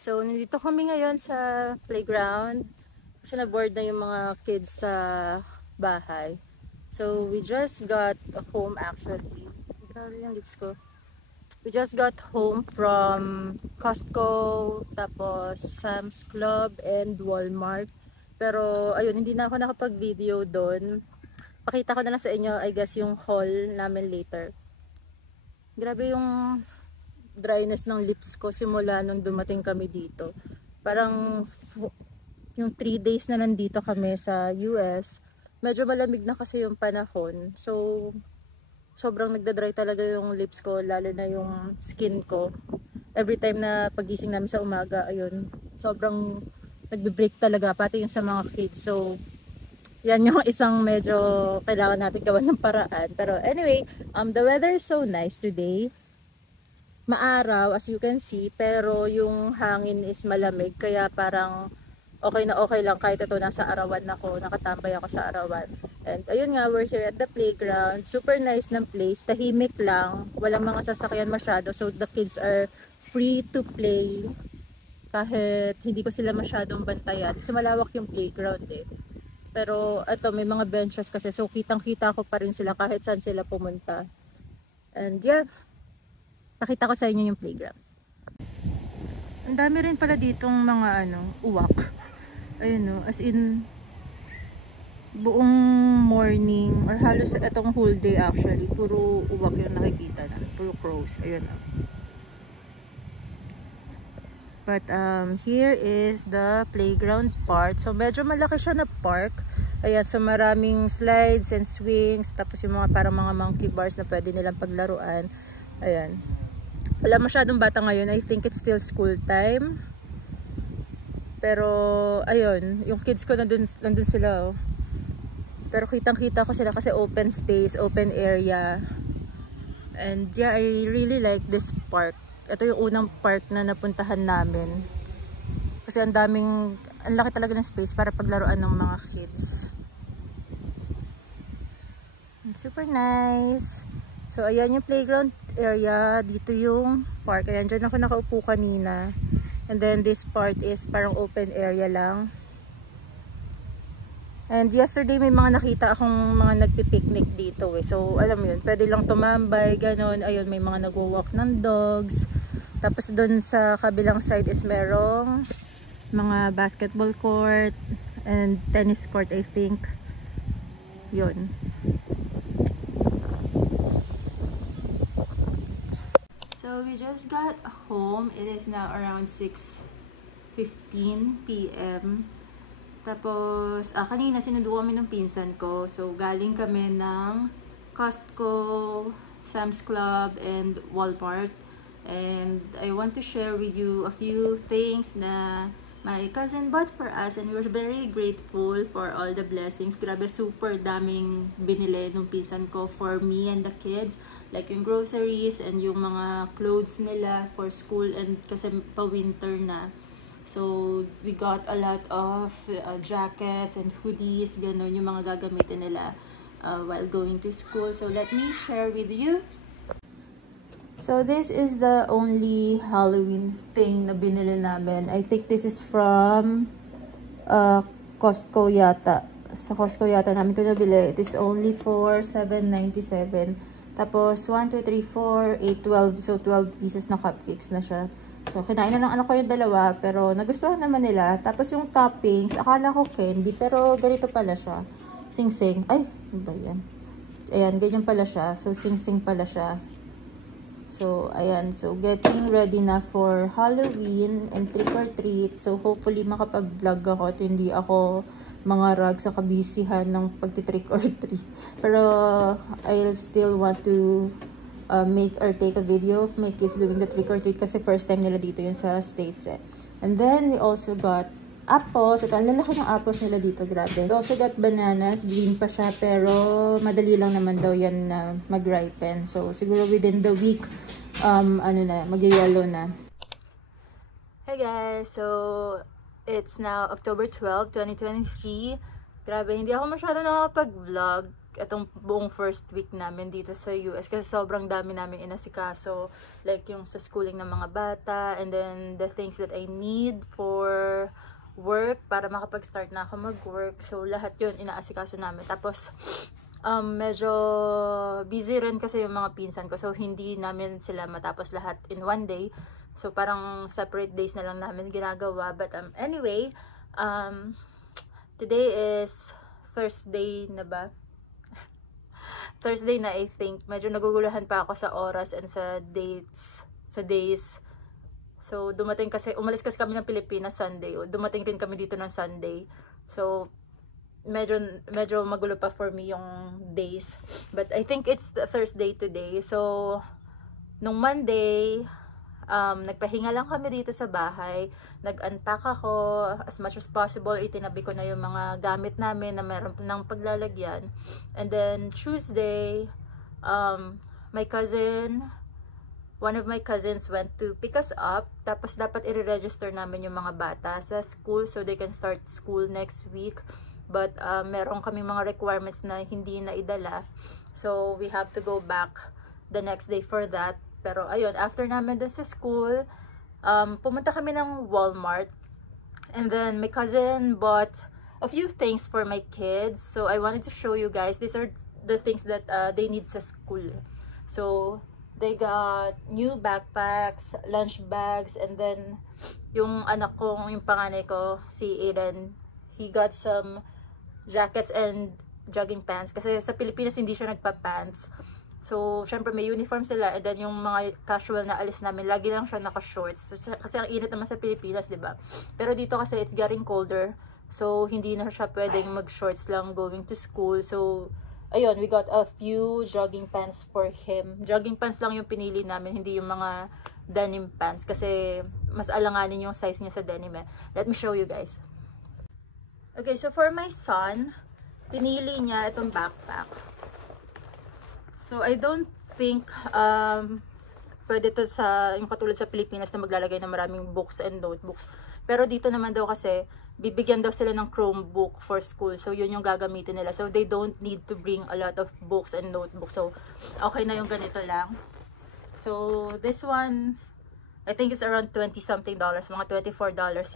So nandito kami ngayon sa playground kasi na-board na yung mga kids sa bahay. So we just got home actually. Grabe yung lips ko. We just got home from Costco, tapos Sam's Club and Walmart. Pero ayun, hindi na ako nakapag-video doon. Pakita ko na lang sa inyo, I guess, yung haul namin later. Grabe yung dryness ng lips ko simula nung dumating kami dito. Parang yung 3 days na nandito kami sa US, medyo malamig na kasi yung panahon. So sobrang nagda-dry talaga yung lips ko, lalo na yung skin ko. Every time na pagising namin sa umaga, ayun, sobrang nagbe-break talaga, pati yung sa mga kids. So yan yung isang medyo kailangan natin gawan ng paraan. Pero anyway, the weather is so nice today. Maaraw as you can see, pero yung hangin is malamig, kaya parang okay na okay lang kahit ito nasa arawan ako, nakatambay ako sa arawan. And ayun nga, we're here at the playground. Super nice ng place, tahimik lang, walang mga sasakyan masyado, so the kids are free to play kahit hindi ko sila masyadong bantayan kasi malawak yung playground eh. Pero ito, may mga benches kasi, so kitang kita ko pa rin sila kahit saan sila pumunta. And yeah, pakita ko sa inyo yung playground. Ang dami rin pala ditong mga uwak. Ayun no, as in buong morning or halos itong whole day actually, puro uwak yung nakikita na, puro crows. Ayun no. But here is the playground part. So medyo malaki siya na park. Ayan, so maraming slides and swings, tapos yung mga parang mga monkey bars na pwede nilang paglaruan. Ayan. Wala masyadong bata ngayon. I think it's still school time. Pero ayun, yung kids ko nandun sila oh. Pero kitang-kita ko sila kasi open space, open area. And yeah, I really like this park. Ito yung unang park na napuntahan namin. Kasi ang laki talaga ng space para paglaruan ng mga kids. Super nice. So ayan yung playground area, dito yung park. Ayan, dyan ako nakaupo kanina. And then this part is parang open area lang. And yesterday may mga nakita akong mga nagpipiknik dito eh. So alam mo yun, pwede lang tumambay, ganon. Ayun, may mga nag-walk ng dogs. Tapos dun sa kabilang side is merong mga basketball court and tennis court, I think. Yun. So we just got home. It is now around 6:15 p.m. Tapos, kanina sinundo kami ng pinsan ko. So, galing kami ng Costco, Sam's Club, and Walmart. And I want to share with you a few things na my cousin bought for us. And we're very grateful for all the blessings. Grabe, super daming binili nung pinsan ko for me and the kids. Like yung groceries and yung mga clothes nila for school and kasi pa-winter na. So, we got a lot of jackets and hoodies, gano'n yung mga gagamitin nila while going to school. So, let me share with you. So, this is the only Halloween thing na binili namin. I think this is from Costco yata. Sa Costco yata namin ito nabili. It is only for $7.97. Tapos, 1, 2, 3, 4, 8, 12. So, 12 pieces na cupcakes na siya. So, kinain na ng anak ko yung dalawa, pero nagustuhan naman nila. Tapos yung toppings, akala ko candy, pero ganito pala siya. Sing-sing. Ay, ano ba yan? Ayan, ganyan pala siya. So, sing-sing pala siya. So, ayan. So, getting ready na for Halloween and trick or treat. So, hopefully makapag-vlog ako at hindi ako mangarag sa kabisihan ng pagti-trick or treat. Pero, I still want to make or take a video of my kids doing the trick or treat kasi first time nila dito yun sa States eh. And then we also got apples. At ang lalaki ng apples nila dito, grabe. We also got bananas. Green pa siya pero madali lang naman daw yan na mag-ripen. So siguro within the week mag-yellow na. Hey guys, so it's now October 12, 2023. Grabe, hindi ako masyado nakapag-vlog. itong buong first week namin dito sa US kasi sobrang dami namin inasikaso, like yung sa schooling ng mga bata, and then the things that I need for work para makapag-start na ako mag-work. So lahat yun inaasikaso namin. Tapos medyo busy rin kasi yung mga pinsan ko, so hindi namin sila matapos lahat in one day. So parang separate days na lang namin ginagawa. But anyway, today is Thursday na ba? Thursday na, I think. Medyo naguguluhan pa ako sa oras and sa dates, sa days. So dumating kasi, umalis kasi kami ng Pilipinas Sunday. Dumating din kami dito ng Sunday. So medyo magulo pa for me yung days. But I think it's the Thursday today. So nung Monday, nagpahinga lang kami dito sa bahay. Nag-unpack ako as much as possible. Itinabi ko na yung mga gamit namin na meron ng paglalagyan. And then Tuesday, one of my cousins went to pick us up. Tapos dapat i-register namin yung mga bata sa school so they can start school next week. But meron kaming mga requirements na hindi na idala. So we have to go back the next day for that. Pero ayun, after namin dun sa school, pumunta kami ng Walmart. And then my cousin bought a few things for my kids. So I wanted to show you guys. These are the things that they need sa school. So they got new backpacks, lunch bags, and then yung anak ko, yung panganay ko, si Aiden, he got some jackets and jogging pants. Kasi sa Pilipinas hindi siya nagpa-pants. So, syempre may uniform sila, and then yung mga casual na alis namin, lagi lang siya naka-shorts. Kasi ang init naman sa Pilipinas, 'di ba? Pero dito kasi it's getting colder. So, hindi na siya pwedeng mag-shorts lang going to school. So, ayun, we got a few jogging pants for him. Jogging pants lang yung pinili namin, hindi yung mga denim pants kasi mas alanganin yung size niya sa denim eh. Let me show you guys. Okay, so for my son, pinili niya itong backpack. So, I don't think pwede to sa, yung katulad sa Pilipinas na maglalagay ng maraming books and notebooks. Pero dito naman daw kasi, bibigyan daw sila ng Chromebook for school. So, yun yung gagamitin nila. So, they don't need to bring a lot of books and notebooks. So, okay na yung ganito lang. So, this one, I think it's around $20-something, mga $24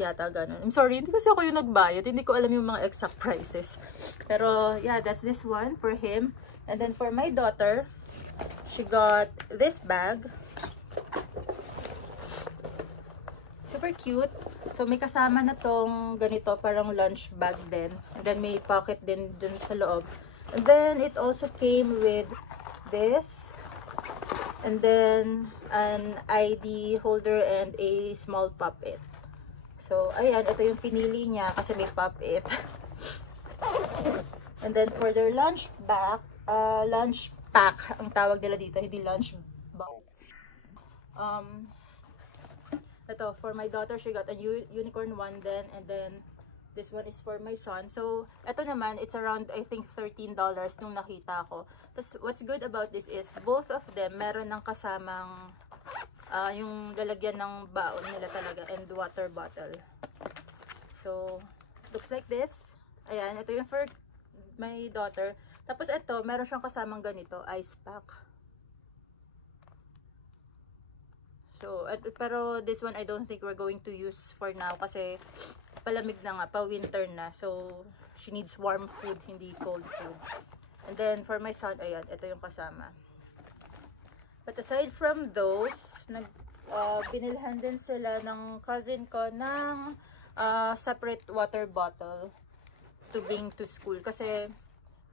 yata, ganun. I'm sorry, hindi kasi ako yung nagbayad. Hindi ko alam yung mga exact prices. Pero, yeah, that's this one for him. And then for my daughter, she got this bag. Super cute. So may kasama na tong ganito, parang lunch bag din. And then may pocket din dun sa loob. And then it also came with this. And then an ID holder and a small pop-it. So ayan, ito yung pinili niya kasi may pop-it. And then for their lunch pack, ang tawag nila dito, hindi lunch bag. Ito, for my daughter, she got a unicorn one then, and then this one is for my son. So, ito naman, it's around, I think, $13 nung nakita ko. Tapos, what's good about this is, both of them, meron ng kasamang, yung lalagyan ng baon nila talaga, and water bottle. So, looks like this. Ayan, ito yung for my daughter. Tapos ito, meron siyang kasamang ganito, ice pack. So, pero this one I don't think we're going to use for now kasi palamig na nga, pa-winter na. So, she needs warm food, hindi cold food. And then, for my son, ayan, ito yung kasama. But aside from those, binilhan din sila ng cousin ko ng separate water bottle to bring to school. Kasi,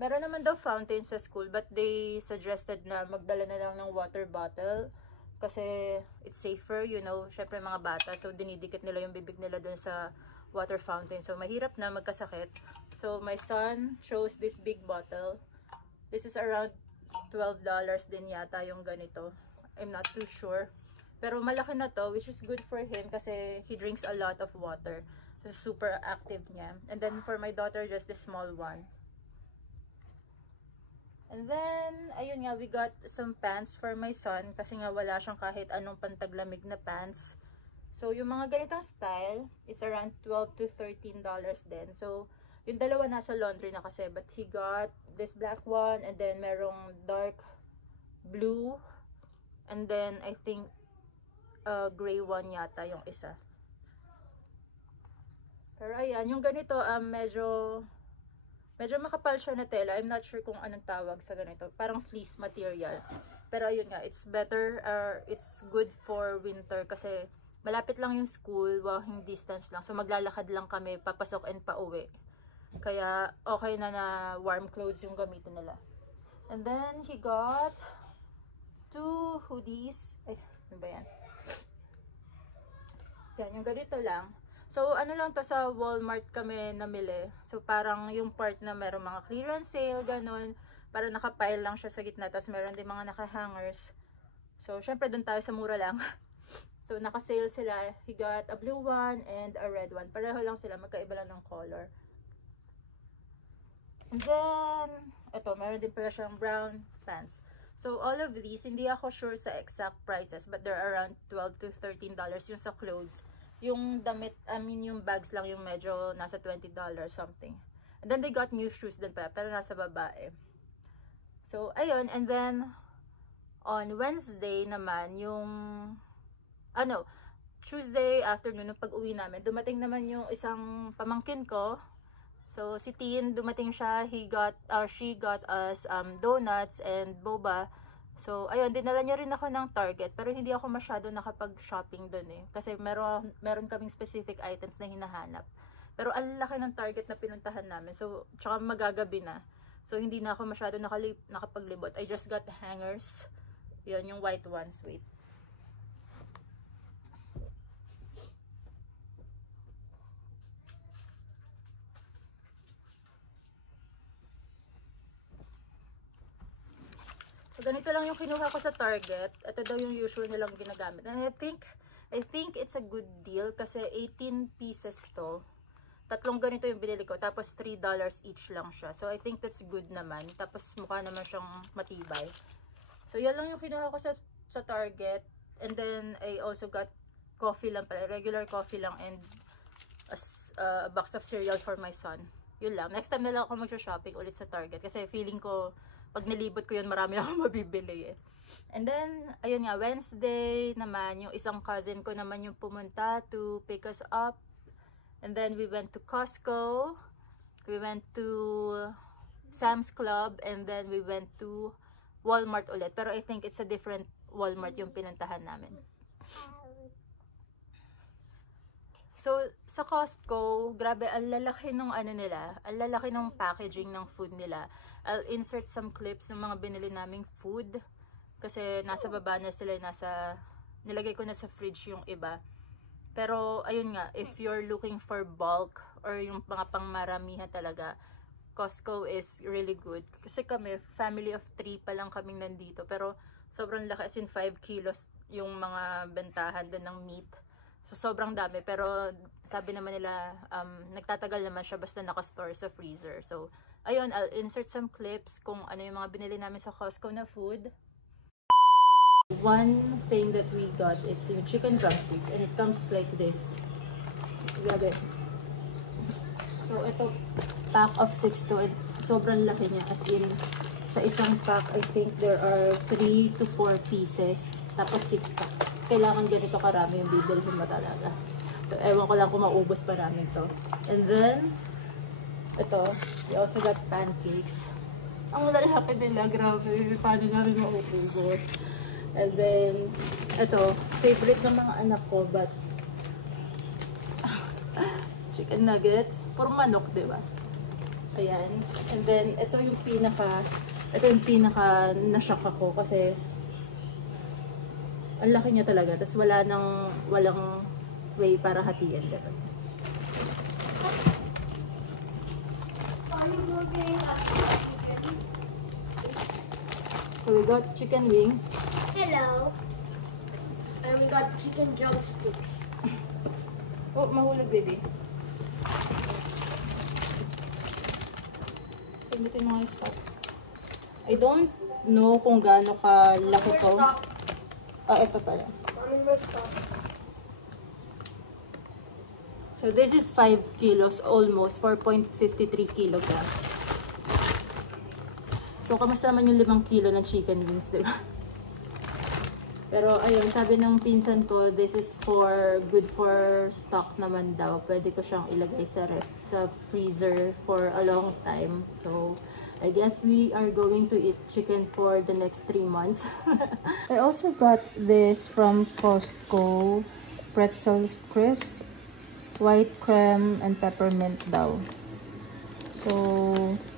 meron naman daw fountain sa school, but they suggested na magdala na lang ng water bottle kasi it's safer, you know, syempre mga bata, so dinidikit nila yung bibig nila dun sa water fountain, so mahirap na magkasakit. So my son chose this big bottle. This is around $12 din yata yung ganito. I'm not too sure, pero malaki na to, which is good for him kasi he drinks a lot of water. So super active niya. And then for my daughter, just the small one. And then, ayun nga, we got some pants for my son kasi nga wala siyang kahit anong pantaglamig na pants. So, yung mga ganitong style, it's around $12 to $13 din. So, Yung dalawa nasa laundry na kasi, but he got this black one, and then merong dark blue, and then I think gray one yata yung isa. Pero ayan, yung ganito, medyo makapal siya na tela. I'm not sure kung anong tawag sa ganito. Parang fleece material. Pero ayun nga, it's better, it's good for winter kasi malapit lang yung school, walking distance lang. So maglalakad lang kami, papasok and pauwi. Kaya okay na warm clothes yung gamitin nila. And then he got 2 hoodies. Ay, ano ba yan? Yan, yung ganito lang. So ano lang to, sa Walmart kami namili. So parang yung part na meron mga clearance sale, ganun. Para nakapile lang siya sa gitna. Tapos meron din mga naka-hangers. So syempre dun tayo sa mura lang. So naka-sale sila. He got a blue one and a red one. Pareho lang sila, magkaiba lang ng color. And then, ito, meron din pala siyang brown pants. So, all of these, hindi ako sure sa exact prices, but they're around $12 to $13 yung sa clothes. Yung damit, yung bags lang yung medyo nasa $20 something. And then, they got new shoes din pala, pero nasa babae. So, ayun, and then, on Wednesday naman, Tuesday afternoon, nung pag-uwi namin, dumating naman yung isang pamangkin ko. So, si Tin, dumating siya, she got us donuts and boba. So, ayun, dinala niya rin ako ng Target, pero hindi ako masyado nakapag-shopping dun eh. Kasi meron kaming specific items na hinahanap. Pero ang laki ng Target na pinuntahan namin. So, tsaka magagabi na. So, hindi na ako masyado nakapaglibot. I just got the hangers. Yun, yung white ones. Wait. So, ganito lang yung kinuha ko sa Target. Ito daw yung usual nilang ginagamit. And I think it's a good deal kasi 18 pieces to. Tatlong ganito yung binili ko. Tapos $3 each lang siya. So, I think that's good naman. Tapos mukha naman siyang matibay. So, yan lang yung kinuha ko sa Target. And then, I also got coffee lang pala. Regular coffee lang and a box of cereal for my son. Yun lang. Next time na lang ako mag-shopping ulit sa Target. Kasi feeling ko, pag nilibot ko yun, marami ako mabibili eh. And then, ayun nga, Wednesday naman, yung isang cousin ko naman yung pumunta to pick us up. And then, we went to Costco. We went to Sam's Club. And then, we went to Walmart ulit. Pero I think it's a different Walmart yung pinuntahan namin. So, sa Costco, grabe, ang lalaki nung nila, ang lalaki nung packaging ng food nila. I'll insert some clips ng mga binili naming food. Kasi nasa baba na sila, nilagay ko na sa fridge yung iba. Pero, ayun nga, if you're looking for bulk or yung mga pangmaramihan talaga, Costco is really good. Kasi kami, family of 3 pa lang kaming nandito. Pero, sobrang laki, as in 5 kilos yung mga bentahan doon ng meat. So, sobrang dami. Pero, sabi naman nila, nagtatagal naman siya basta nakastore sa freezer. So, ayun, I'll insert some clips kung ano yung mga binili namin sa Costco na food. One thing that we got is yung chicken drumsticks. And it comes like this. Grabe. So, ito, pack of 6 to. Sobrang laki niya. As in, sa isang pack, I think there are 3 to 4 pieces. Tapos 6 pack. Kailangan ganito karami yung bibilhin mo talaga. So, ewan ko lang kung maubos pa namin to. And then, ito, we also got pancakes. Ang lalaki nila, grabe. Paano namin maubos? And then, ito, favorite ng mga anak ko, but chicken nuggets. Puro manok, diba? Ayan. And then, ito yung pinaka na-shock ako kasi ang laki niya talaga. Tapos walang way para hatiin. Diba? So we got chicken wings. Hello. And we got chicken drumsticks. Oh, mahulog, baby. Pinitin mo yung stop. I don't know kung gaano kalaki to. Ito pala. So this is 5 kilos almost, 4.53 kilograms. So kamusta naman yung 5 kilo ng chicken wings, di ba? Pero ayun, sabi ng pinsan ko, this is good for stock naman daw. Pwede ko siyang ilagay sa freezer for a long time. So I guess we are going to eat chicken for the next 3 months. I also got this from Costco, pretzel crisp, white creme and peppermint daw. So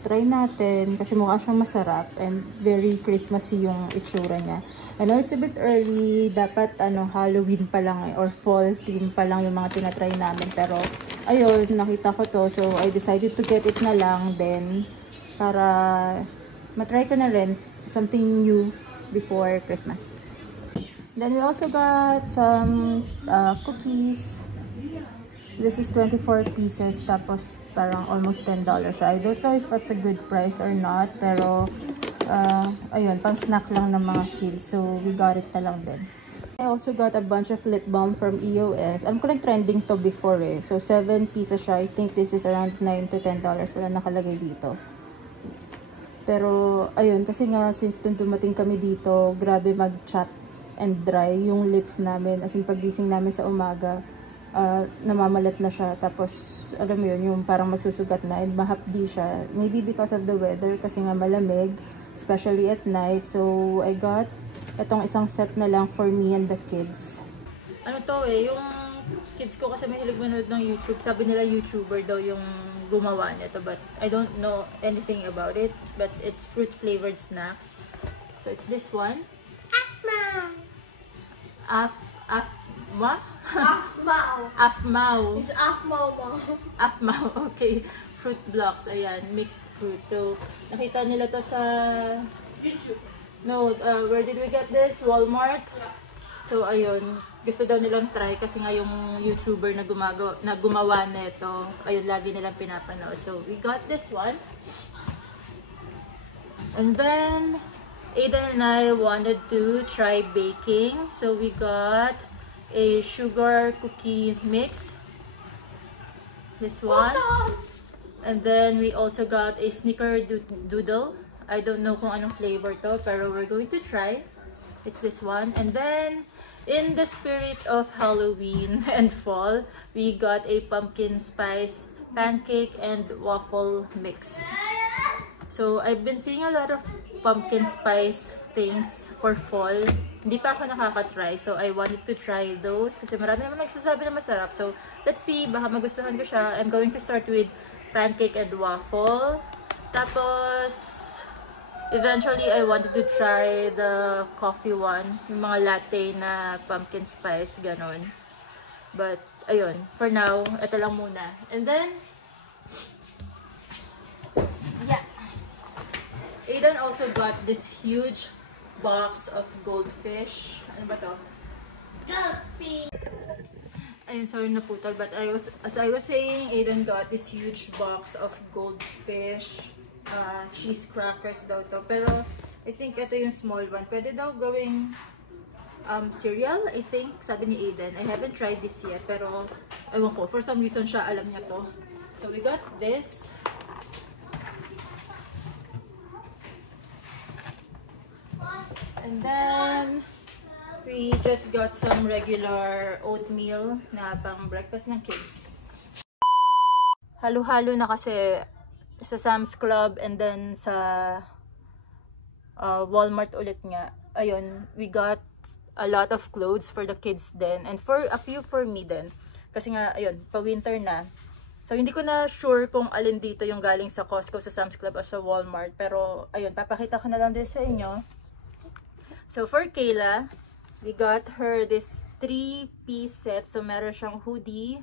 try natin kasi mukha siyang masarap and very Christmassy yung itsura niya. I know it's a bit early, dapat Halloween pa lang or fall theme pa lang yung mga tinatry namin, pero ayun, nakita ko to, so I decided to get it na lang then para matry ko na rin something new before Christmas. Then we also got some cookies. This is 24 pieces tapos parang almost $10. So I don't know if that's a good price or not, pero ayun, pang snack lang ng mga kids, so we got it na lang din. I also got a bunch of lip balm from EOS. Alam ko lang trending to before so 7 pieces siya. I think this is around $9 to $10. Wala nakalagay dito. Pero, ayun, kasi nga, since dumating kami dito, grabe mag-chap and dry yung lips namin. As in, paggising namin sa umaga, namamalat na siya. Tapos, alam mo yun, yung parang magsusugat na and mahapdi siya. Maybe because of the weather, kasi nga malamig, especially at night. So, I got itong isang set na lang for me and the kids. Ano to yung kids ko kasi mahilig manood ng YouTube. Sabi nila YouTuber daw yung gumawa nito, but I don't know anything about it, but it's fruit flavored snacks. So it's this one. Afmao. It's Afmao. Afmao, okay. Fruit blocks, ayan, mixed fruit. So nakita nila to sa YouTube. No, where did we get this? Walmart. So ayun, gusto daw nilang try kasi nga yung YouTuber na gumawa nito, ayun, lagi nilang pinapanood. So we got this one. And then Aiden and I wanted to try baking. So we got a sugar cookie mix. This one. And then we also got a snickerdoodle. I don't know kung anong flavor to, pero we're going to try. It's this one. And then in the spirit of Halloween and fall, we got a pumpkin spice pancake and waffle mix. So I've been seeing a lot of pumpkin spice things for fall. Hindi pa ako nakaka-try, so I wanted to try those kasi marami naman nagsasabi na masarap. So let's see, baka magustuhan ko siya. I'm going to start with pancake and waffle. Tapos eventually, I wanted to try the coffee one, yung mga latte na pumpkin spice, ganon. But, ayun, for now, ito lang muna. And then, yeah. Aiden also got this huge box of goldfish. Ano ba to? Goldfish! Ayun, sorry naputol, but as I was saying, Aiden got this huge box of goldfish. Cheese crackers daw to. Pero, I think ito yung small one. Pwede daw gawing cereal, I think. Sabi ni Aiden. I haven't tried this yet. Pero, ewan ko. For some reason siya alam niya to. So, we got this. And then, we just got some regular oatmeal na pang breakfast ng kids. Halo-halo na kasi sa Sam's Club and then sa Walmart ulit nga. Ayun, we got a lot of clothes for the kids then and for a few for me then. Kasi nga, ayun, pa-winter na. So, hindi ko na sure kung alin dito yung galing sa Costco, sa Sam's Club o sa Walmart. Pero, ayun, papakita ko na lang din sa inyo. So, for Kayla, we got her this 3-piece set. So, meron siyang hoodie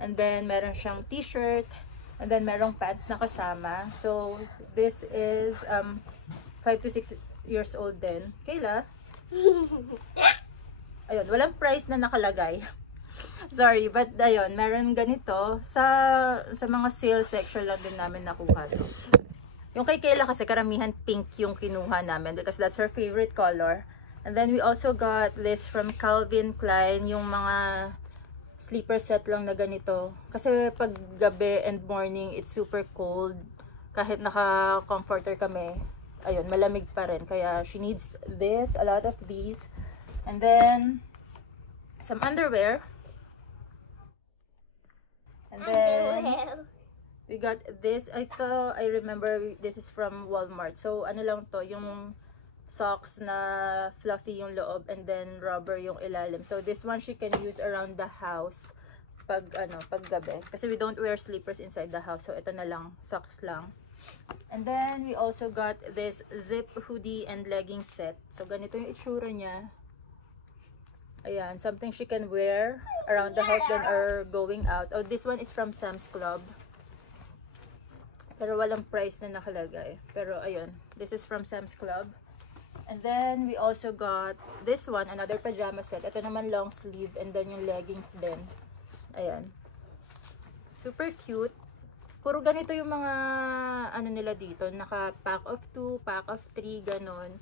and then meron siyang t-shirt. And then, merong pants na kasama. So, this is 5 to 6 years old din. Kayla? Ayun, walang price na nakalagay. Sorry, but ayun, meron ganito. Sa mga sale section lang din namin nakuha to. Yung kay Kayla kasi karamihan pink yung kinuha namin because that's her favorite color. And then, we also got this from Calvin Klein, yung mga sleeper set lang na ganito. Kasi pag gabi and morning, it's super cold. Kahit naka-comforter kami, ayun, malamig pa rin. Kaya she needs this, a lot of these. And then, some underwear. And then, we got this. Ito, I remember this is from Walmart. So, ano lang to, yung socks na fluffy yung loob and then rubber yung ilalim. So, this one she can use around the house pag gabi. Kasi we don't wear slippers inside the house. So, ito na lang, socks lang. And then, we also got this zip hoodie and legging set. So, ganito yung itsura niya. Ayan, something she can wear around the house then or going out. Oh, this one is from Sam's Club. Pero walang price na nakalagay. Pero ayun, this is from Sam's Club. And then we also got this one, another pajama set. Ito naman long sleeve and then yung leggings din. Ayan. Super cute. Puro ganito yung mga ano nila dito. Naka pack of 2, pack of 3, ganon.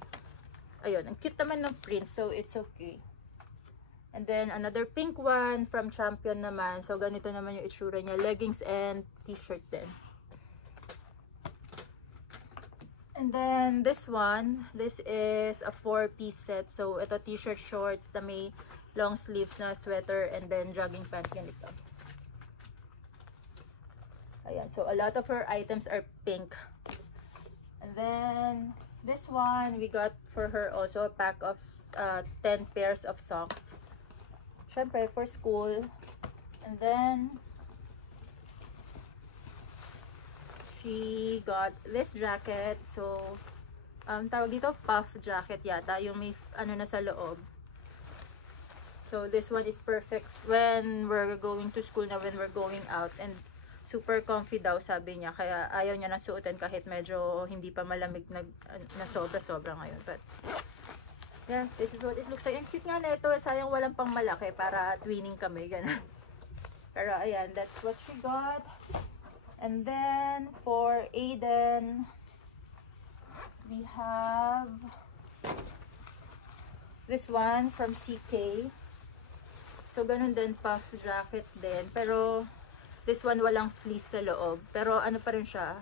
Ayun, ang cute naman ng print, so it's okay. And then, another pink one from Champion naman. So, ganito naman yung itsura niya. Leggings and t-shirt din. And then, this one. This is a 4-piece set. So, ito t-shirt shorts na may long sleeves na sweater and then jogging pants. Ganito. Ayan. So, a lot of her items are pink. And then, this one, we got for her also a pack of 10 pairs of socks. Syempre, for school. And then, she got this jacket. So, tawag dito, puff jacket yata. Yung may, ano na sa loob. So, this one is perfect when we're going to school na, when we're going out. And, super comfy daw, sabi niya. Kaya, ayaw niya na suotin kahit medyo hindi pa malamig na sobra-sobra ngayon. But, yeah, this is what it looks like. Ang cute nga na ito. Sayang walang pang malaki para twinning kami. Ganun. Pero ayan, that's what she got. And then, for Aiden, we have this one from CK. So, ganun din, puff jacket din. Pero, this one walang fleece sa loob. Pero, ano pa rin siya,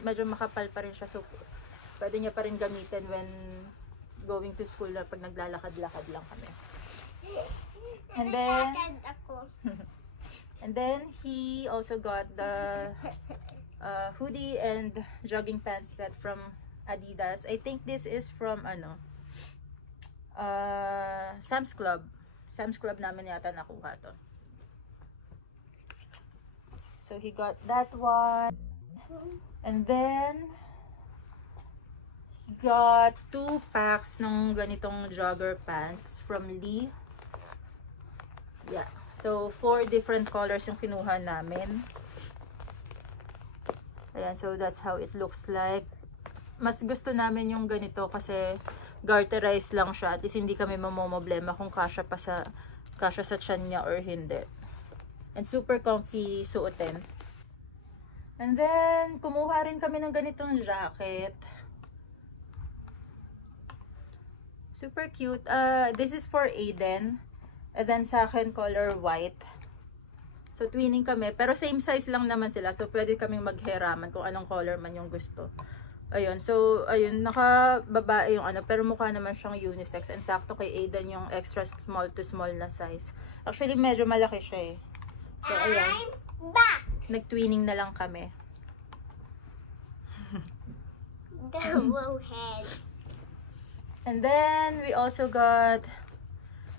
medyo makapal pa rin siya. So, pwede niya pa rin gamitin when going to school na pag naglalakad-lakad lang kami. And then, and then he also got the hoodie and jogging pants set from Adidas. I think this is from Sam's Club. Sam's Club namin yata nakuha to. So he got that one. And then got 2 packs ng ganitong jogger pants from Lee. Yeah. So, 4 different colors yung kinuha namin. Ayan. So, that's how it looks like. Mas gusto namin yung ganito kasi garterized lang siya. At least hindi kami mamomoblema kung kasya sa tiyan niya or hindi. And super comfy suotin. And then, kumuha rin kami ng ganitong jacket. Super cute. This is for Aiden. And then sa akin, color white. So, twinning kami. Pero same size lang naman sila. So, pwede kaming maghiraman kung anong color man yung gusto. Ayun. So, ayun. Nakababae yung ano. Pero mukha naman siyang unisex. And sakto kay Aiden yung extra small to small na size. Actually, medyo malaki siya eh. So, ayun. Nag-twinning na lang kami. Double head. And then, we also got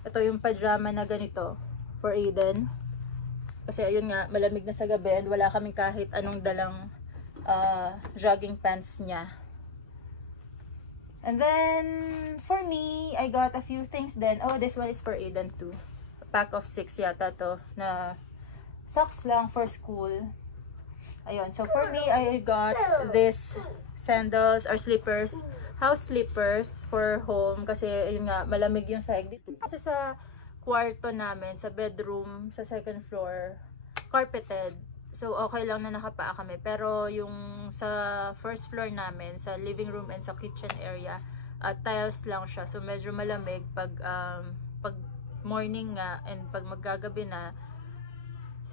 ito yung pajama na ganito for Aiden. Kasi ayun nga, malamig na sa gabi and wala kaming kahit anong dalang jogging pants niya. And then, for me, I got a few things then. Oh, this one is for Aiden too. A pack of 6 yata to na socks lang for school. Ayun. So, for me, I got this sandals or slippers. House slippers for home kasi yun nga malamig yung sahig dito. Kasi sa kwarto namin, sa bedroom, sa second floor, carpeted. So okay lang na nakapaa kami. Pero yung sa first floor namin, sa living room and sa kitchen area, tiles lang siya. So medyo malamig pag morning nga and pag maggagabi na,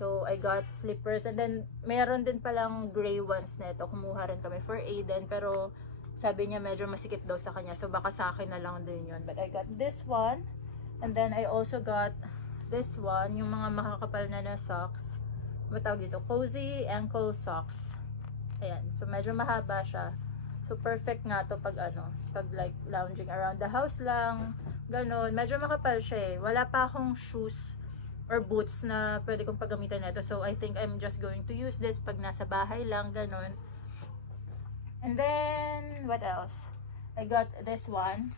So, I got slippers. And then, meron din palang gray ones na ito. Kumuha rin kami for Aiden. Pero, sabi niya medyo masikip daw sa kanya. So, baka sa akin na lang din yun. But I got this one. And then, I also got this one. Yung mga makakapal na socks. Matawag dito, cozy ankle socks. Ayan. So, medyo mahaba siya. So, perfect nga to pag pag like lounging around the house lang. Ganon. Medyo makapal siya eh. Wala pa akong shoes or boots na pwede kong paggamitan nito. So, I think I'm just going to use this pag nasa bahay lang. Ganon. And then, what else? I got this one.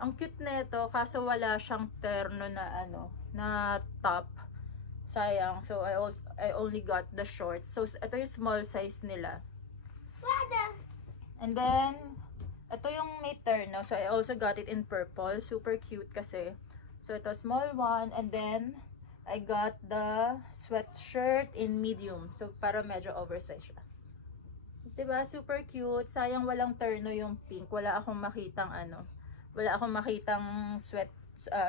Ang cute na ito, kaso wala siyang terno na na top. Sayang. So, I only got the shorts. So, ito yung small size nila. And then, ito yung may terno. So, I also got it in purple. Super cute kasi. So, ito small one. And then, I got the sweatshirt in medium. So, para medyo oversized siya. Diba? Super cute. Sayang walang terno yung pink. Wala akong makitang wala akong makitang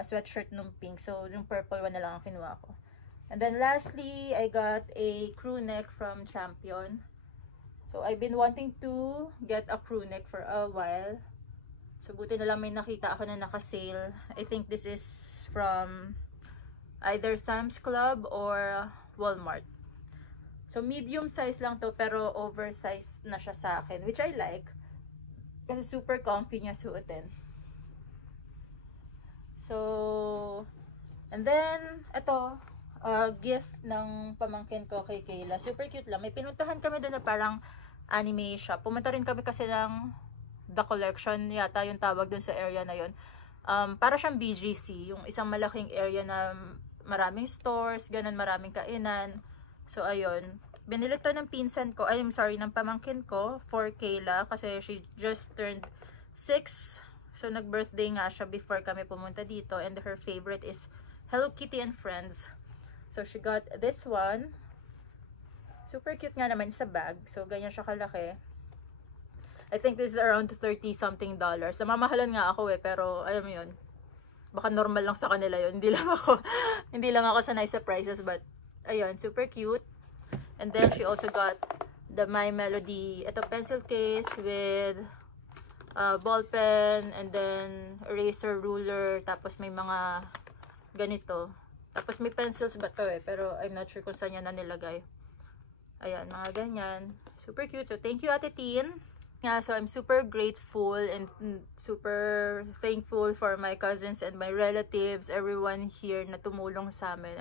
sweatshirt nung pink. So, yung purple one na lang ang kinuha ko. And then lastly, I got a crew neck from Champion. So, I've been wanting to get a crew neck for a while. So, buti na lang may nakita ako na naka-sale. I think this is from either Sam's Club or Walmart. So, medium size lang to, pero oversized na siya sa akin, which I like. Kasi super comfy niya suotin. So, and then, ito, gift ng pamangkin ko kay Kayla. Super cute lang. May pinuntahan kami doon na parang anime shop. Pumunta rin kami kasi ng The Collection, yata yung tawag doon sa area na yun. Para siyang BGC, yung isang malaking area na maraming stores, ganun, maraming kainan. So, ayun. Binili to ng pinsan ko, ng pamangkin ko for Kayla kasi she just turned 6. So, nag-birthday nga siya before kami pumunta dito. And her favorite is Hello Kitty and Friends. So, she got this one. Super cute nga naman sa bag. So, ganyan siya kalaki. I think this is around $30 something. Namamahalan nga ako eh. Pero, alam mo yun. Baka normal lang sa kanila yun. Hindi lang ako sanay sa prices. But, ayun. Super cute. And then, she also got the My Melody. Ito, pencil case with ball pen. And then, eraser, ruler. Tapos, may mga ganito. Tapos may pencils ba to eh, pero I'm not sure kung saan yan na nilagay. Ayan, mga ganyan. Super cute. So, thank you, Ate Tin. Yeah, so I'm super grateful and super thankful for my cousins and my relatives, everyone here na tumulong sa amin.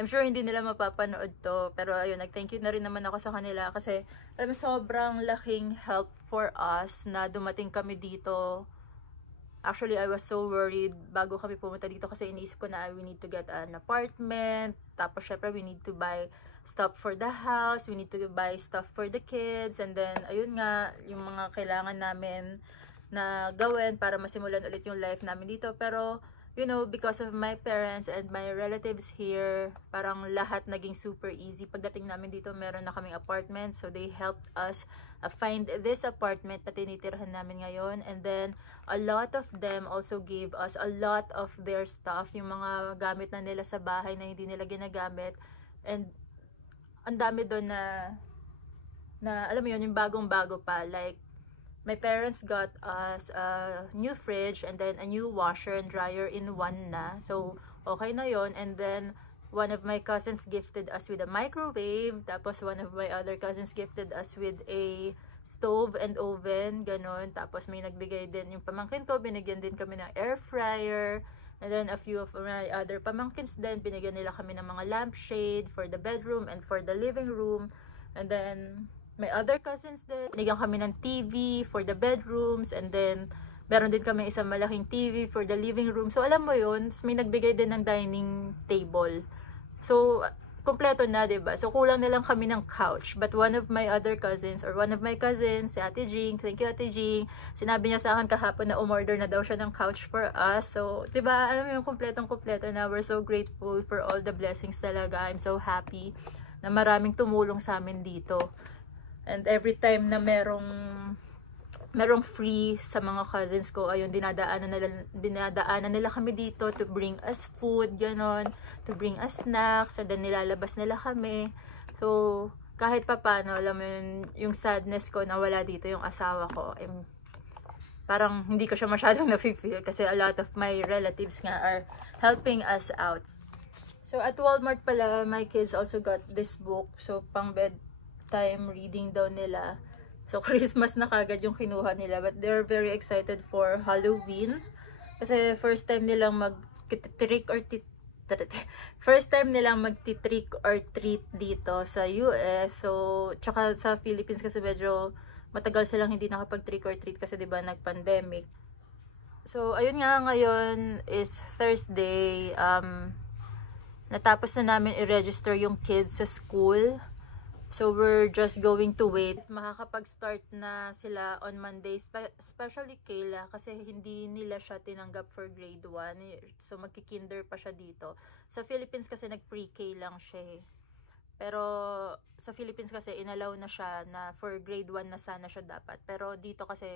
I'm sure hindi nila mapapanood to, pero ayun, nag-thank you na rin naman ako sa kanila kasi alam mo, sobrang laking help for us na dumating kami dito. Actually, I was so worried bago kami pumunta dito kasi iniisip ko na we need to get an apartment. Tapos, syempre, we need to buy stuff for the house. We need to buy stuff for the kids. And then, ayun nga, yung mga kailangan namin na gawin para masimulan ulit yung life namin dito. Pero, you know, because of my parents and my relatives here, parang lahat naging super easy. Pagdating namin dito, meron na kaming apartment. So, they helped us find this apartment na tinitirhan namin ngayon. And then, a lot of them also gave us a lot of their stuff. Yung mga gamit na nila sa bahay na hindi nila ginagamit. And, ang dami doon na alam mo yun, yung bagong-bago pa. Like, my parents got us a new fridge and then a new washer and dryer in one na. So, okay na yon. And then, one of my cousins gifted us with a microwave. Tapos, one of my other cousins gifted us with a stove and oven. Ganon. Tapos, may nagbigay din yung pamangkin ko. Binigyan din kami ng air fryer. And then, a few of my other pamangkins din. Binigyan nila kami ng mga lampshade for the bedroom and for the living room. And then, my other cousins din, binigyan kami ng TV for the bedrooms, and then meron din kami isang malaking TV for the living room. So, alam mo yun, may nagbigay din ng dining table. So, kompleto na, diba? So, kulang na lang kami ng couch. But one of my other cousins, or one of my cousins, si Ate Jing, thank you Ate Jing, sinabi niya sa akin kahapon na umorder na daw siya ng couch for us. So, diba, alam mo yung kompletong-kompleto na. We're so grateful for all the blessings talaga. I'm so happy na maraming tumulong sa amin dito. And every time na merong merong free sa mga cousins ko. Ayun, dinadaanan nila kami dito to bring us food, ganon, to bring us snacks, and then nilalabas nila kami. So, kahit papano, alam mo yun, yung sadness ko na wala dito yung asawa ko, parang hindi ko siya masyadong nafe-feel kasi a lot of my relatives nga are helping us out. So, at Walmart pala, my kids also got this book. So, pang bedtime reading daw nila. So, Christmas na kagad yung kinuha nila. But they're very excited for Halloween. Kasi first time nilang mag-trick or treat dito sa US. So, tsaka sa Philippines kasi medyo matagal silang hindi nakapag-trick or treat kasi 'di ba nag-pandemic. So, ayun nga, ngayon is Thursday. Natapos na namin i-register yung kids sa school. So, we're just going to wait. Makakapag-start na sila on Monday, especially Kayla, kasi hindi nila siya tinanggap for grade 1. So, magkikinder pa siya dito. Sa Philippines kasi nag-pre-K lang siya eh. Pero, sa Philippines kasi inallow na siya na for grade 1 na sana siya dapat. Pero dito kasi,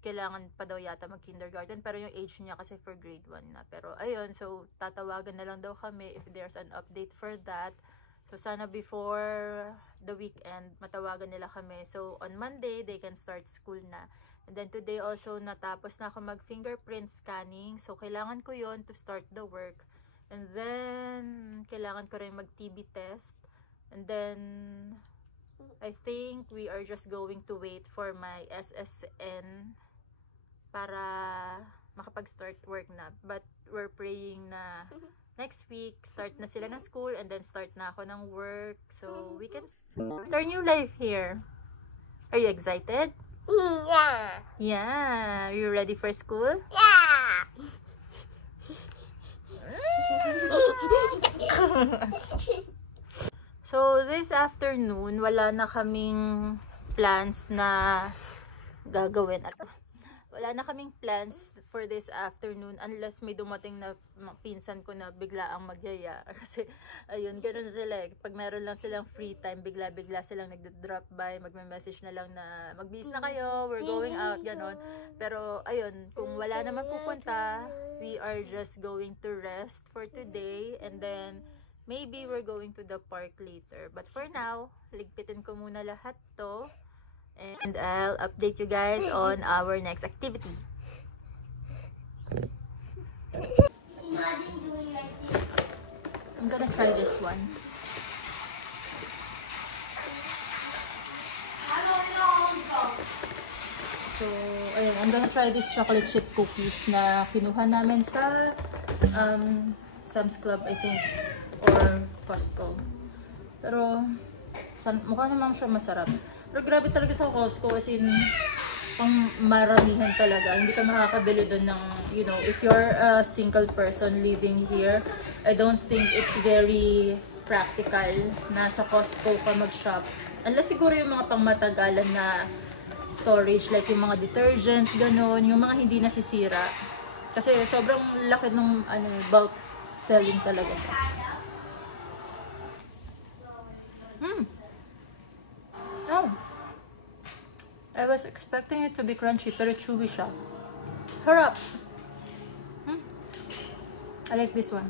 kailangan pa daw yata mag-kindergarten. Pero yung age niya kasi for grade 1 na. Pero, ayun, so, tatawagan na lang daw kami if there's an update for that. So, sana before the weekend, matawagan nila kami. So, on Monday, they can start school na. And then, today also, natapos na ako mag-fingerprint scanning. So, kailangan ko yon to start the work. And then, kailangan ko rin mag-TB test. And then, I think we are just going to wait for my SSN para makapag-start work na. But, we're praying na next week, start na sila ng school, and then start na ako ng work. So, we can start our new life here. Are you excited? Yeah. Yeah. Are you ready for school? Yeah. So, this afternoon, wala na kaming plans na gagawin. Wala na kaming plans for this afternoon unless may dumating na pinsan ko na bigla ang magyaya. Kasi, ayun, ganun sila eh. Pag meron lang silang free time, bigla-bigla silang nagda-drop by, magme-message na lang na mag-bis na kayo, we're going out, ganun. Pero, ayun, kung wala naman pupunta, we are just going to rest for today, and then, maybe we're going to the park later. But for now, ligpitin ko muna lahat to. And I'll update you guys on our next activity. I'm gonna try this one. So, ayun, I'm gonna try this chocolate chip cookies na kinuha namin sa Sam's Club, I think, or Costco. Pero, mukha naman siya masarap. Pero grabe talaga sa Costco, as in, pang maramihan talaga. Hindi ka makakabili doon ng, you know, if you're a single person living here, I don't think it's very practical na sa Costco ka mag-shop. Unless siguro yung mga pangmatagalan na storage, like yung mga detergent, gano'n, yung mga hindi nasisira. Kasi sobrang laki ng bulk selling talaga. Oh! I was expecting it to be crunchy, pero chewy siya. Harap! I like this one.